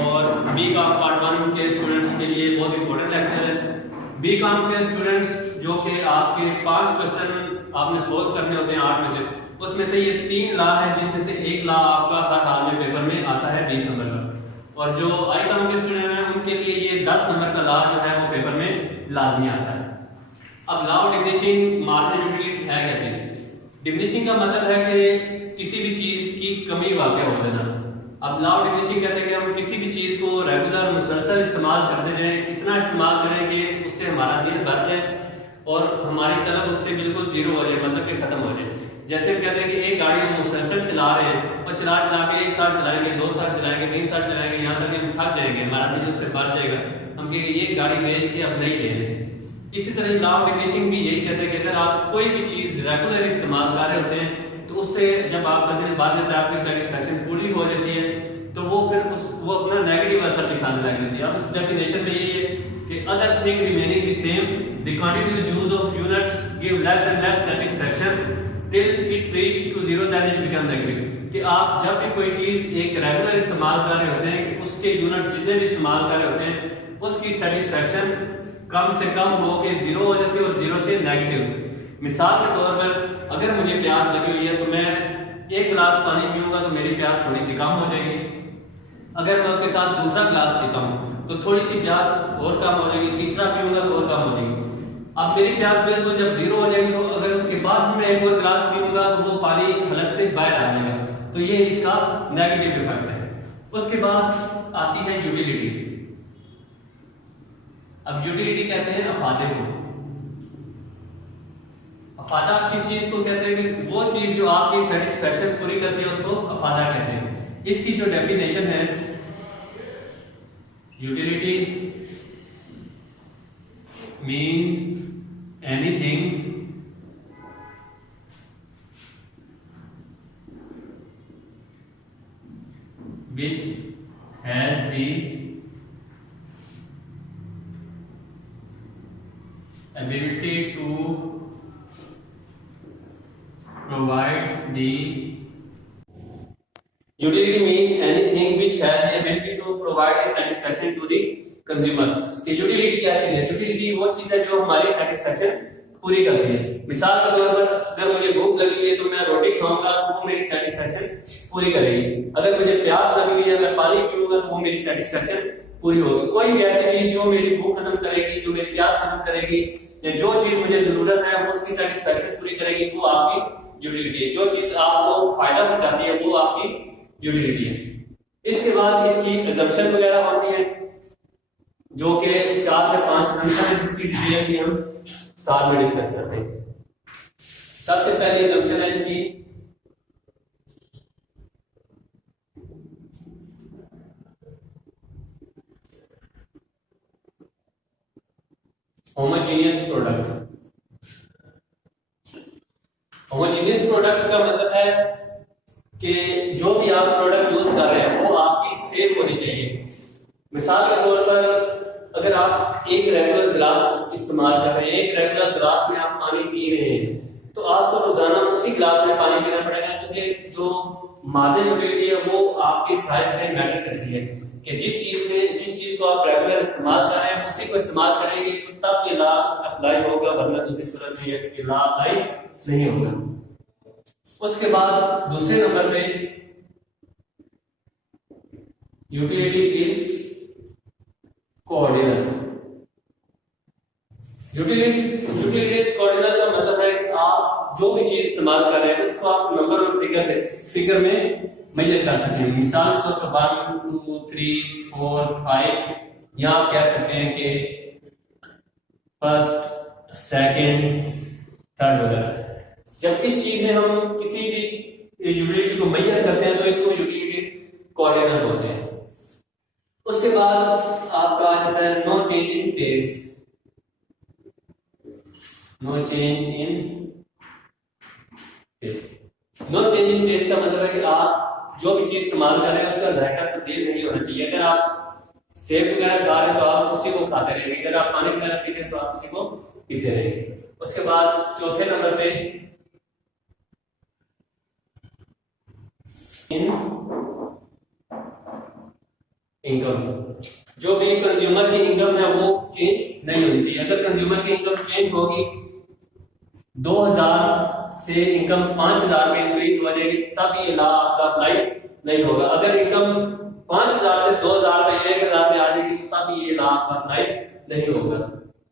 और B com part 1 के students के लिए बहुत इंपॉर्टेंट लेक्चर है। बी कॉम के स्टूडेंट्स जो कि आपके 5 क्वेश्चन आपने सोल्व करने होते हैं 8 में से, उसमें से ये 3 लॉ है जिसमें से एक लॉ आपका हर हाल में पेपर में आता है 20 नंबर का। और जो आई कॉम के स्टूडेंट हैं उनके लिए ये 10 नंबर का लॉ जो है वो पेपर में लाजमी आता है। अब law of diminishing marginal utility है क्या चीज़? डिमिनिशिंग का मतलब है कि किसी भी चीज़ की कमी वाक़ हो जाना। अब लॉ ऑफ डिमिनिशिंग कहते हैं कि हम किसी भी चीज़ को रेगुलर मुसलसल इस्तेमाल करते जाएं, इतना इस्तेमाल करें कि उससे हमारा दिन भर जाए और हमारी तलब उससे बिल्कुल जीरो हो जाए, मतलब कि ख़त्म हो जाए। जैसे हम कहते हैं कि एक गाड़ी हम मुसलसल चला रहे हैं और चला चला के 1 साल चलाएंगे, 2 साल चलाएंगे, 3 साल चलाएंगे, यहाँ तक कि हम थक जाएंगे, हमारा दिल उससे भर जाएगा, हम कहेंगे ये गाड़ी बेच के अब नहीं ले लें। इसी तरह लॉ ऑफ डिमिनिशिंग भी यही कहते हैं कि अगर आप कोई भी चीज़ रेगुलर इस्तेमाल कर रहे होते हैं तो उससे जब आपका दिल भर जाता है, आपकी सेटिस्फैक्शन पूरी हो जाती है, तो वो फिर वो अपना नेगेटिव असर दिखाने लग जाती है। अब उस डेफिनेशन में यही है कि other thing remaining the same the continuous use of units give less and less satisfaction till it reach to zero, then it become negative. कि आप जब भी कोई चीज़ एक रेगुलर इस्तेमाल कर रहे होते हैं कि उसके यूनिट्स जितने भी इस्तेमाल कर रहे होते हैं उसकी सेटिस्फैक्शन कम से कम हो के जीरो हो जाती है और जीरो से नेगेटिव। मिसाल के तौर पर अगर मुझे प्यास लगी हुई है तो मैं 1 गिलास पानी पीऊँगा तो मेरी प्यास थोड़ी सी कम हो जाएगी। अगर मैं उसके साथ दूसरा गिलास पीता हूँ तो थोड़ी सी प्यास और कम हो जाएगी, तीसरा पीऊँगा तो और कम हो जाएगी। अब मेरी प्यास बिल्कुल जब जीरो हो जाएगी तो अगर उसके बाद मैं एक और गिलास पीऊँगा तो वो पानी हलक से बाहर आ जाएगा, तो ये इसका नेगेटिव इफेक्ट है। उसके बाद आती है यूटिलिटी। अब यूटिलिटी कहते हैं अफादे को। अफादा किस चीज को कहते हैं कि वो चीज जो आपकी सेटिस्फैक्शन पूरी करती है उसको अफादा कहते हैं। इसकी जो डेफिनेशन है, utility mean anything which has the ability to provide the utility mean anything which has the ability to provide the satisfaction to the consumer। कि यूटिलिटी क्या चीज है? यूटिलिटी वो चीज है जो हमारी सेटिस्फैक्शन पूरी करती है। मिसाल के तौर पर अगर मुझे भूख लगी हुई है तो मैं रोटी खाऊंगा तो वो मेरी सेटिस्फैक्शन पूरी करेगी। अगर मुझे प्यास लगी हुई है मैं पानी पीऊंगा तो वो मेरी सेटिस्फैक्शन पूरी होगी। कोई भी ऐसी चीज जो मेरी भूख खत्म करेगी, जो मेरी प्यास खत्म करेगी, या जो चीज मुझे जरूरत है वो उसकी सेटिस्फैक्शन पूरी करेगी, वो आपकी यूटिलिटी है। जो चीज आपको फायदा पहुंचाती है वो आपकी यूटिलिटी है। इसके बाद इसकी असम्पशन वगैरह होती है जो कि 4 से 5 फंक्शन है जिसकी डिटेल भी हम साथ में डिस्कस करते हैं। सबसे पहले असम्पशन है इसकी होमोजेनियस प्रोडक्ट। होमोजेनियस प्रोडक्ट का मतलब है कि जो भी आप प्रोडक्ट यूज कर रहे हैं वो आपकी सेम होनी चाहिए। मिसाल के तौर पर अगर आप एक रेगुलर ग्लास इस्तेमाल कर रहे हैं, एक रेगुलर ग्लास में आप पानी पी रहे हैं, तो आपको रोजाना उसी ग्लास में पानी पीना पड़ेगा, क्योंकि जो मार्जिनल यूटिलिटी है वो आपकी साइज में मैटर करती है कि जिस चीज को आप रेगुलर इस्तेमाल कर रहे हैं उसी को इस्तेमाल करेंगे तो तब ये लॉ अप्लाई होगा, वरना दूसरी सूरत में ये लॉ अप्लाई नहीं होगा। उसके बाद दूसरे नंबर पे यूटिलिटी इज कोऑर्डिनल। यूटिलिटी इज कोऑर्डिनल का मतलब है कि आप जो भी चीज इस्तेमाल कर रहे हैं उसको आप नंबर और फिगर में मेजर कर सकते हैं। मिसाल के तौर पर 1 2 3 4 5, या आप कह सकते हैं कि फर्स्ट सेकंड थर्ड वगैरह। जब इस चीज में हम किसी भी यूटिलिटी को मेजर करते हैं तो इसको यूटिलिटी कोऑर्डिनल बोलते हैं। उसके बाद आपका आ जाता है no change in taste. No change in taste. No change in taste का मतलब है कि आप जो भी चीज इस्तेमाल कर रहे हैं उसका जायका तब्दील नहीं होना चाहिए। अगर आप सेब वगैरह खा रहे हैं तो आप उसी को खाते रहेंगे, अगर आप पानी वगैरह पीते हैं तो आप उसी को पीते रहेंगे। उसके बाद चौथे नंबर पे इनकम, जो भी कंज्यूमर की इनकम है वो चेंज नहीं होनी चाहिए। अगर कंज्यूमर की इनकम चेंज होगी, 2000 से इनकम 5000 में इंक्रीज हो जाएगी, तब ये लॉ आपका अप्लाई नहीं होगा। अगर इनकम 5000 से 2000 में 1000 में आ जाएगी, तब ये लॉ आपका अप्लाई नहीं होगा।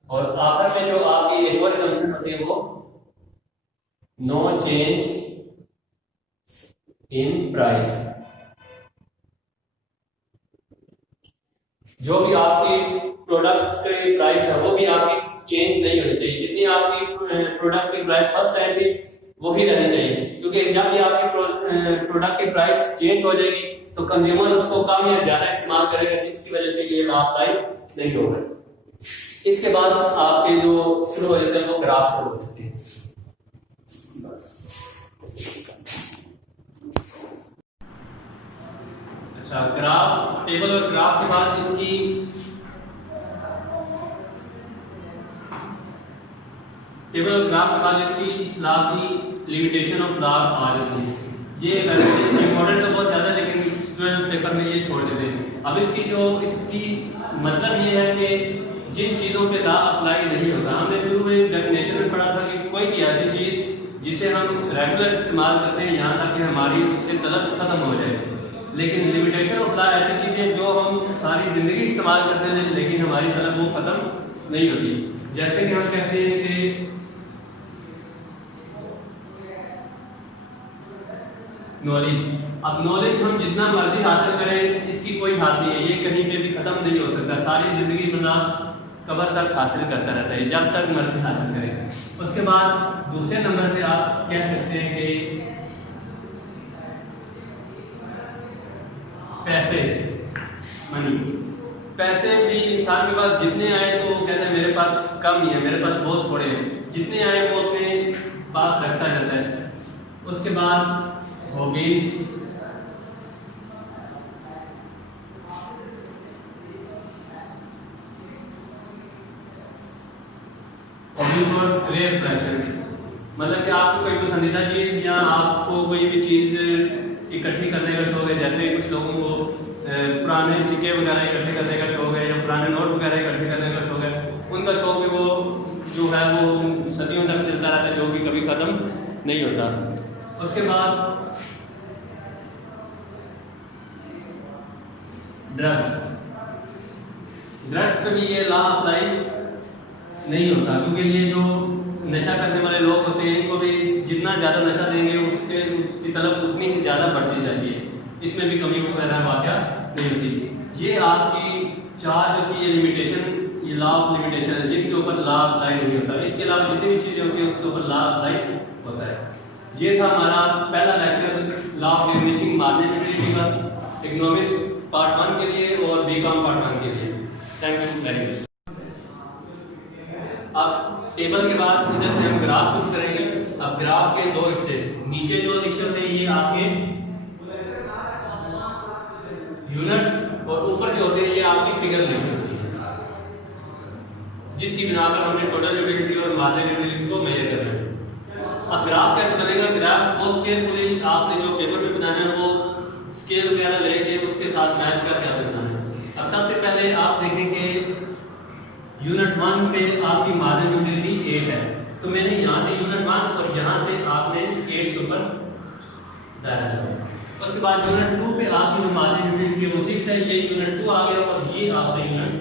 और आखिर में जो आपकी एक और असम्पशन होती है वो नो चेंज इन प्राइस। जो भी आपकी प्रोडक्ट की प्राइस है वो भी आपकी चेंज नहीं होनी चाहिए। जितनी आपकी प्रोडक्ट की प्राइस फर्स्ट टाइम थी वही रहनी चाहिए, क्योंकि जब भी आपकी प्रोडक्ट की प्राइस चेंज हो जाएगी तो कंज्यूमर उसको कम या ज्यादा इस्तेमाल करेगा, जिसकी वजह से ये लॉ अप्लाई नहीं होगा। इसके बाद आपके जो शुरू हो जाते हैं वो ग्राफ शुरू हो जाते हैं। अच्छा, ग्राफ टेबल और ग्राफ के बाद इसकी टेबल और ग्राफ के बाद इसकी इस्लाह की लिमिटेशन ऑफ लॉ आ जाती है। ये इंपॉर्टेंट तो बहुत ज्यादा, लेकिन स्टूडेंट्स पेपर में ये छोड़ देते हैं। अब इसकी मतलब ये है कि जिन चीज़ों पे लॉ अप्लाई नहीं होता, हमने शुरू में डेफिनेशन में पढ़ा था कि कोई भी ऐसी चीज़ जिसे हम रेगुलर इस्तेमाल करते हैं यहाँ तक कि हमारी उससे तलब खत्म हो जाए। लेकिन लिमिटेशन ऑफ लॉ ऐसी चीज़ें जो हम सारी ज़िंदगी इस्तेमाल करते हैं लेकिन हमारी तलब वो खत्म नहीं होती। जैसे कि हम कहते हैं कि नॉलेज, अब नॉलेज हम जितना मर्जी हासिल करें इसकी कोई हाथ नहीं है, ये कहीं पे भी खत्म नहीं हो सकता। सारी जिंदगी बंदा कबर तक हासिल करता रहता है जब तक मर्जी हासिल करे। उसके बाद दूसरे नंबर पे आप कह सकते हैं कि पैसे, मनी। पैसे भी इंसान के पास जितने आए तो वो कहता है मेरे पास कम ही है, मेरे पास बहुत थोड़े हैं। जितने आए वो अपने पास रखता रहता है। उसके बाद हॉबीज, और रेयर प्लेजर, मतलब कि आपको कोई पसंदीदा चीज़ या आपको कोई भी चीज़ इकट्ठी करने का शौक है। जैसे कुछ लोगों को पुराने सिक्के वगैरह इकट्ठे करने का शौक है या पुराने नोट वगैरह इकट्ठे करने का शौक है, उनका शौक भी वो जो है वो सदियों तक चलता रहता है, जो कि कभी ख़त्म नहीं होता। उसके बाद ड्रग्स, ड्रग्स पे भी ये लॉ अप्लाई नहीं होता, क्योंकि ये जो नशा करने वाले लोग होते हैं इनको भी जितना ज़्यादा नशा देंगे उसकी तलब उतनी ही ज़्यादा बढ़ती जाती है। इसमें भी कमी पैदा वाक़या नहीं होती। ये आपकी चार जो थी ये लिमिटेशन, ये लॉ ऑफ लिमिटेशन है जिनके ऊपर लॉ अप्लाई नहीं होता। इसके अलावा जितनी भी चीज़ें होती हैं उसके ऊपर लॉ अप्लाई होता है। ये था हमारा पहला लेक्चर लॉ ऑफ डिमिनिशिंग मार्जिनलिटी का, इकोनॉमिक्स पार्ट 1 के लिए और बीकॉम पार्ट 1 के लिए। Thank you very much. अब टेबल के बाद इधर से हम ग्राफ शुरू करेंगे। अब ग्राफ के दो हिस्से, नीचे जो लिखे होते हैं ये आपके यूनिट्स और ऊपर जो होते हैं ये आपकी फिगर लिखी होती है, जिसकी बिना पर हमने टोटल यूटिलिटी और मार्जिनल यूटिलिटी को मेजर करना है। अब ग्राफ कैसे बनेगा? ग्राफ बहुत केयरफुली आपने जो पेपर में बनाना है वो स्केल वगैरह लेके उसके साथ मैच करके आपने बनाना है। अब सबसे पहले आप देखेंगे यूनिट 1 पे आपकी मार्जिनल यूटिलिटी 8 है, तो मैंने यहाँ से यूनिट 1 और यहाँ से आपने 8 के ऊपर डाला। उसके बाद यूनिट 2 पे आपकी जो मार्जिनल यूटिलिटी वो 6 है, ये यूनिट 2 आ गया और ये आपका यूनिट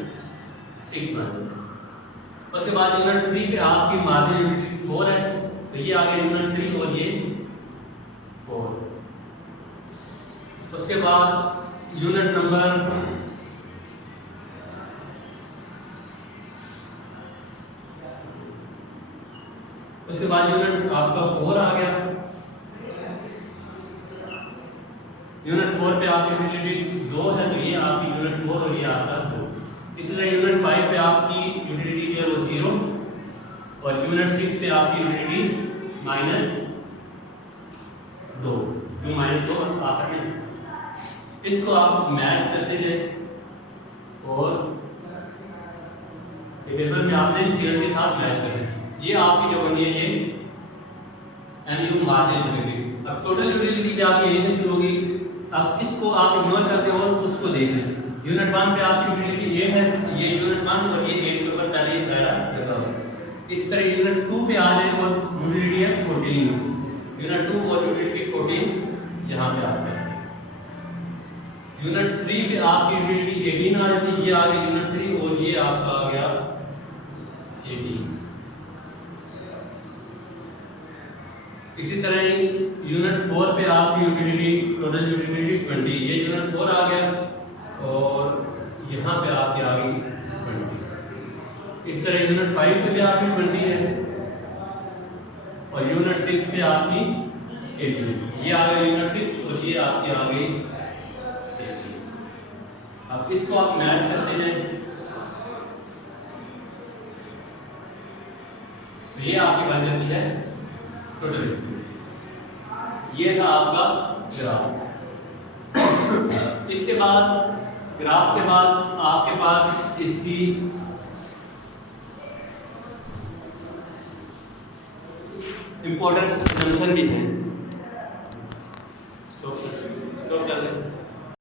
6 बन गया। उसके बाद यूनिट 3 पे आपकी मार्जिनल यूटिलिटी 4 है, तो ये आ गया यूनिट 3 और ये 4। उसके बाद यूनिट नंबर उसके बाद यूनिट आपका 4 आ गया। यूनिट 4 पे आपकी यूटिलिटी 2 है, तो ये आपकी यूनिट 4 और ये आपका 2। इसलिए यूनिट 5 पे आपकी यूटिलिटी जो है वो 0 और यूनिट 6 पे आपकी यूटिलिटी -2। क्यों -2 आखिर में? इसको आप मैच करते गए और पेपर में आपने स्केल के साथ मैच करना है। ये आपकी जो बनी है ये एमयू मार्जिनल यूटिलिटी। अब टोटल यूटिलिटी भी आपकी यहीं से शुरू होगी। अब इसको आप इग्नोर करते हो और उसको देख लें। यूनिट 1 पे आपकी यूटिलिटी 8 है, ये यूनिट 1 और ये 8 के ऊपर पहले ही दायरा लगा हुआ है। इस तरह यूनिट 2 पे आ जाए और यूटिलिटी है 14, यूनिट 2 और यूटिलिटी 14 यहाँ पे आता है। यूनिट 3 पे आपकी यूटिलिटी 18 आ जाती है, ये आ गया यूनिट 3 और ये आपका आ गया 18। इसी तरह यूनिट 4 पे आपकी यूटिलिटी टोटल यूटिलिटी 20, ये यूनिट 4 आ गया और यहाँ पे आपकी आ गई 20। इस तरह यूनिट 5 पे भी आपकी 20 है और यूनिट 6 पे आपकी 18, ये आ गया यूनिट 6 और ये आपकी आ गई 18। अब इसको आप मैच करते हैं, तो ये आपकी बन जाती है टोटल। ये था आपका ग्राफ। इसके बाद ग्राफ के बाद आपके पास इसकी इंपॉर्टेंस जंक्शन भी है।